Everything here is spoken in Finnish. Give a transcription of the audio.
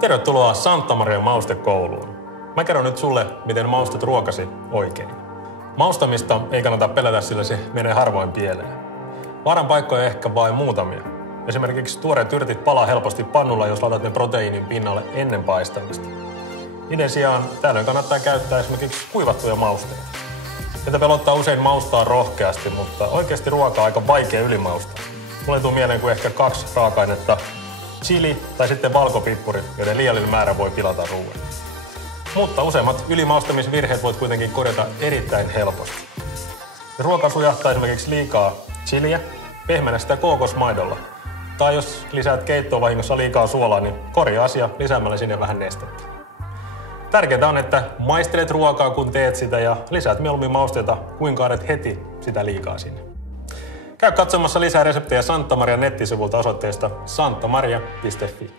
Tervetuloa Santa Marian maustekouluun. Mä kerron nyt sulle, miten maustat ruokasi oikein. Maustamista ei kannata pelätä, sillä se menee harvoin pieleen. Vaaran paikkoja ehkä vain muutamia. Esimerkiksi tuoreet yrtit palaa helposti pannulla, jos laitat ne proteiinin pinnalle ennen paistamista. Niiden sijaan tällöin kannattaa käyttää esimerkiksi kuivattuja mausteita. Tätä pelottaa usein maustaa rohkeasti, mutta oikeasti ruokaa on aika vaikea ylimaustaa. Mulle tuu mieleen kuin ehkä 2 raaka-ainetta, chili tai sitten valkopippurit, joiden liiallinen määrä voi pilata ruoan. Mutta useimmat ylimaustamisvirheet voit kuitenkin korjata erittäin helposti. Jos ruoka sujahtaa esimerkiksi liikaa chiliä, pehmennä sitä kookosmaidolla. Tai jos lisäät keittoon vahingossa liikaa suolaa, niin korjaa asia lisäämällä sinne vähän nestettä. Tärkeintä on, että maistelet ruokaa kun teet sitä ja lisäät mieluummin mausteita kuin kaadet heti sitä liikaa sinne. Käy katsomassa lisää reseptejä Santa Marian nettisivulta osoitteesta santamaria.fi.